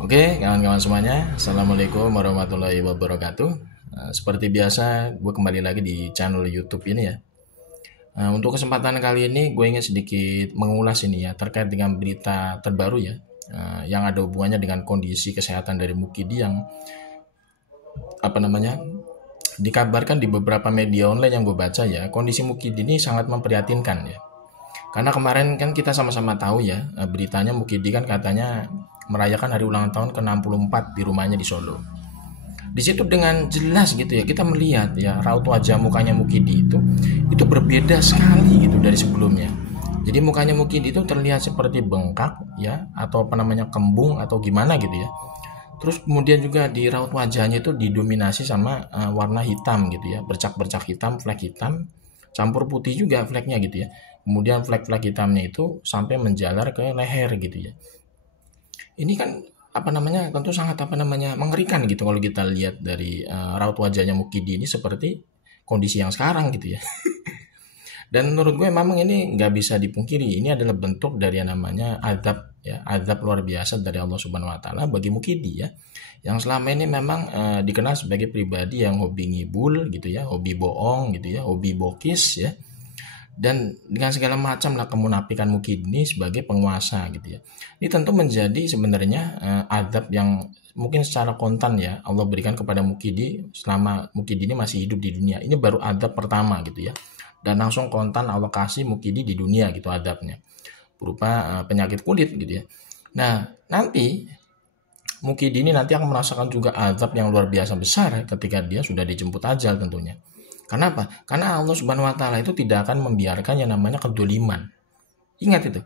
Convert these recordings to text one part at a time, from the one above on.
Oke, kawan-kawan semuanya, Assalamualaikum warahmatullahi wabarakatuh. Seperti biasa, gue kembali lagi di channel YouTube ini ya. Untuk kesempatan kali ini, gue ingin sedikit mengulas ini ya, terkait dengan berita terbaru ya, yang ada hubungannya dengan kondisi kesehatan dari Mukidi yang apa namanya dikabarkan di beberapa media online yang gue baca ya, kondisi Mukidi ini sangat memprihatinkan ya. Karena kemarin kan kita sama-sama tahu ya, beritanya Mukidi kan katanya merayakan hari ulang tahun ke-64 di rumahnya di Solo. Di situ dengan jelas gitu ya kita melihat ya raut wajah mukanya Mukidi itu berbeda sekali gitu dari sebelumnya. Jadi mukanya Mukidi itu terlihat seperti bengkak ya atau apa namanya kembung atau gimana gitu ya. Terus kemudian juga di raut wajahnya itu didominasi sama warna hitam gitu ya, bercak-bercak hitam, flek hitam, campur putih juga fleknya gitu ya. Kemudian flek-flek hitamnya itu sampai menjalar ke leher gitu ya. Ini kan apa namanya tentu sangat apa namanya mengerikan gitu kalau kita lihat dari raut wajahnya Mukidi ini seperti kondisi yang sekarang gitu ya. Dan menurut gue memang ini nggak bisa dipungkiri, ini adalah bentuk dari yang namanya azab ya, azab luar biasa dari Allah Subhanahu Wa Taala bagi Mukidi ya, yang selama ini memang dikenal sebagai pribadi yang hobi ngibul gitu ya, hobi bohong gitu ya, hobi bokis ya, dan dengan segala macam lah kemunafikan Mukidi ini sebagai penguasa gitu ya. Ini tentu menjadi sebenarnya adab yang mungkin secara kontan ya Allah berikan kepada Mukidi selama Mukidi ini masih hidup di dunia. Ini baru adab pertama gitu ya. Dan langsung kontan Allah kasih Mukidi di dunia gitu adabnya. Berupa penyakit kulit gitu ya. Nah, nanti Mukidi ini nanti akan merasakan juga azab yang luar biasa besar ketika dia sudah dijemput ajal tentunya. Kenapa? Karena Allah Subhanahu wa taala itu tidak akan membiarkan yang namanya kedoliman. Ingat itu.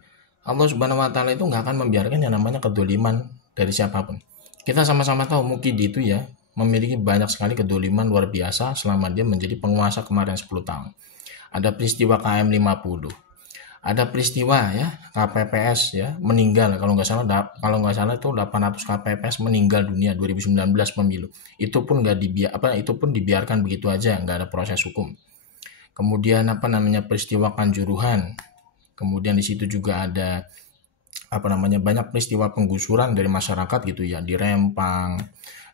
Allah Subhanahu wa taala itu nggak akan membiarkan yang namanya kedoliman dari siapapun. Kita sama-sama tahu Mukidi itu ya memiliki banyak sekali kedoliman luar biasa selama dia menjadi penguasa kemarin 10 tahun. Ada peristiwa KM 50. Ada peristiwa ya KPPS ya meninggal kalau nggak salah itu 800 KPPS meninggal dunia 2019 pemilu. Itu pun itu pun dibiarkan begitu aja, nggak ada proses hukum. Kemudian apa namanya peristiwa Kanjuruhan. Kemudian di situ juga ada apa namanya banyak peristiwa penggusuran dari masyarakat gitu ya, di Rempang,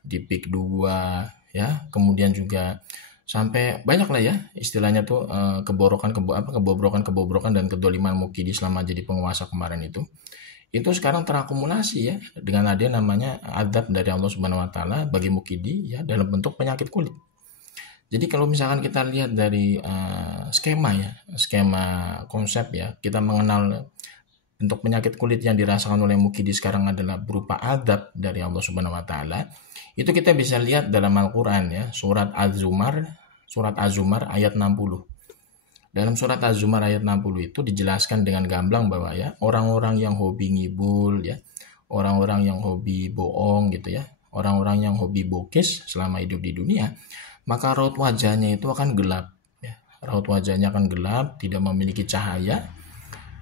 di PIK 2 ya. Kemudian juga sampai banyak lah ya istilahnya tuh kebobrokan dan kedoliman Mukidi selama jadi penguasa kemarin itu sekarang terakumulasi ya dengan ada namanya adab dari Allah Subhanahu Wa Taala bagi Mukidi ya dalam bentuk penyakit kulit. Jadi kalau misalkan kita lihat dari skema konsep ya, kita mengenal bentuk penyakit kulit yang dirasakan oleh Mukidi sekarang adalah berupa adab dari Allah Subhanahu Wa Taala. Itu kita bisa lihat dalam Al-Quran ya, surat Az-Zumar ayat 60. Dalam surat Az-Zumar ayat 60 itu dijelaskan dengan gamblang bahwa ya orang-orang yang hobi ngibul ya, orang-orang yang hobi bohong gitu ya, orang-orang yang hobi bokis selama hidup di dunia, maka raut wajahnya itu akan gelap ya. Raut wajahnya akan gelap, tidak memiliki cahaya,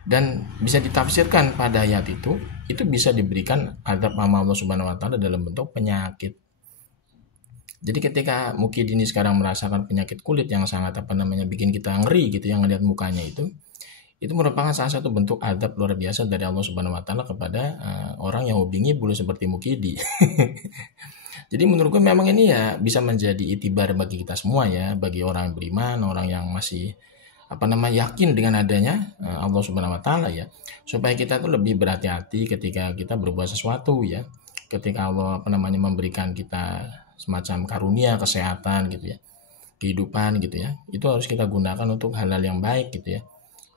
dan bisa ditafsirkan pada ayat itu bisa diberikan adab sama Allah Subhanahu Wa Taala dalam bentuk penyakit. Jadi ketika Mukidi ini sekarang merasakan penyakit kulit yang sangat bikin kita ngeri gitu yang ngelihat mukanya itu merupakan salah satu bentuk adab luar biasa dari Allah Subhanahu Wa Taala kepada orang yang hobi ngibul seperti Mukidi. Jadi menurut gue memang ini ya bisa menjadi itibar bagi kita semua ya, bagi orang yang beriman, orang yang masih yakin dengan adanya Allah Subhanahu Wa Taala ya, supaya kita tuh lebih berhati-hati ketika kita berbuat sesuatu ya, ketika Allah memberikan kita semacam karunia kesehatan gitu ya, kehidupan gitu ya, itu harus kita gunakan untuk hal-hal yang baik gitu ya.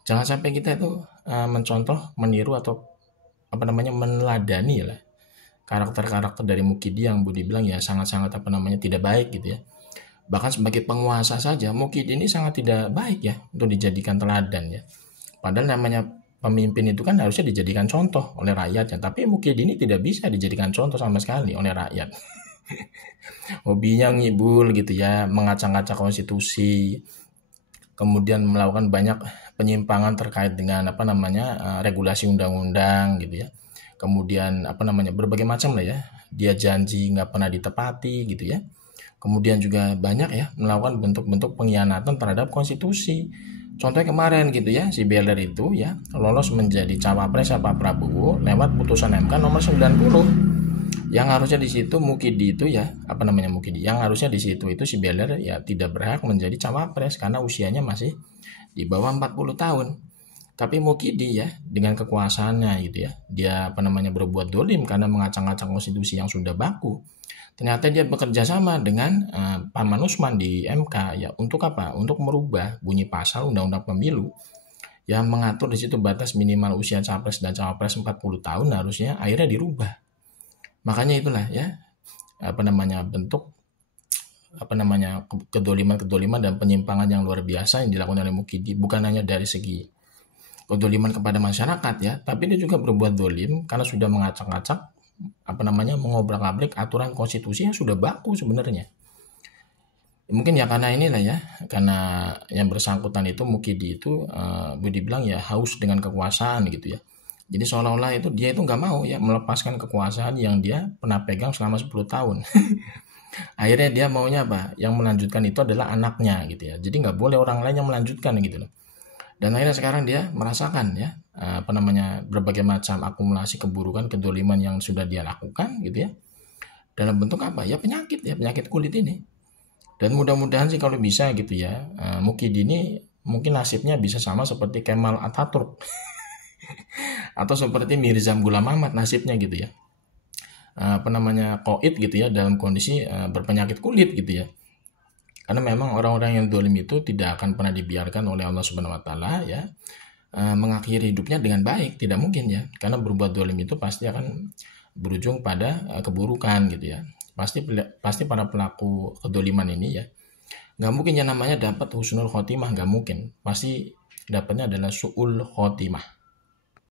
Jangan sampai kita itu mencontoh, meniru atau meneladani lah karakter-karakter dari Mukidi yang boleh dibilang ya sangat-sangat tidak baik gitu ya. Bahkan sebagai penguasa saja Mukidi ini sangat tidak baik ya untuk dijadikan teladan ya. Padahal namanya pemimpin itu kan harusnya dijadikan contoh oleh rakyatnya, tapi Mukidi ini tidak bisa dijadikan contoh sama sekali oleh rakyat. Hobinya ngibul gitu ya, mengacak-ngacak konstitusi, kemudian melakukan banyak penyimpangan terkait dengan regulasi undang-undang gitu ya. Kemudian berbagai macam lah ya, dia janji nggak pernah ditepati gitu ya. Kemudian juga banyak ya melakukan bentuk-bentuk pengkhianatan terhadap konstitusi. Contohnya kemarin gitu ya, si Beler itu ya lolos menjadi cawapres Pak Prabowo lewat putusan MK nomor 90. Yang harusnya di situ Mukidi itu ya, apa namanya Mukidi? Yang harusnya di situ itu si Beler ya tidak berhak menjadi cawapres karena usianya masih di bawah 40 tahun. Tapi Mukidi ya dengan kekuasaannya gitu ya, dia apa namanya berbuat dolim karena mengacang-acang konstitusi yang sudah baku. Ternyata dia bekerja sama dengan Paman Usman di MK ya untuk apa? Untuk merubah bunyi pasal Undang-Undang Pemilu yang mengatur di situ batas minimal usia capres dan cawapres 40 tahun harusnya akhirnya dirubah. Makanya itulah ya apa namanya bentuk apa namanya kedoliman dan penyimpangan yang luar biasa yang dilakukan oleh Mukidi, bukan hanya dari segi kedoliman kepada masyarakat ya, tapi dia juga berbuat dolim karena sudah mengacak-acak apa namanya mengobrak-abrik aturan konstitusi yang sudah baku sebenarnya. Mungkin ya karena inilah ya, karena yang bersangkutan itu Mukidi itu gue dibilang ya haus dengan kekuasaan gitu ya. Jadi seolah-olah itu dia itu nggak mau ya melepaskan kekuasaan yang dia pernah pegang selama 10 tahun. Akhirnya dia maunya apa? Yang melanjutkan itu adalah anaknya gitu ya. Jadi nggak boleh orang lain yang melanjutkan gitu loh. Dan akhirnya sekarang dia merasakan ya apa namanya berbagai macam akumulasi keburukan, kedoliman yang sudah dia lakukan gitu ya. Dalam bentuk apa? Ya penyakit ya, penyakit kulit ini. Dan mudah-mudahan sih kalau bisa gitu ya, Mukidi ini mungkin nasibnya bisa sama seperti Kemal Atatürk atau seperti Mirza Ghulam Ahmad nasibnya gitu ya. Apa namanya koit gitu ya dalam kondisi berpenyakit kulit gitu ya. Karena memang orang-orang yang dolim itu tidak akan pernah dibiarkan oleh Allah Subhanahu Wa Taala ya mengakhiri hidupnya dengan baik, tidak mungkin ya. Karena berbuat dolim itu pasti akan berujung pada keburukan gitu ya. Pasti para pelaku kedoliman ini ya nggak mungkin yang namanya dapat husnul khotimah, nggak mungkin, pasti dapatnya adalah su'ul khotimah.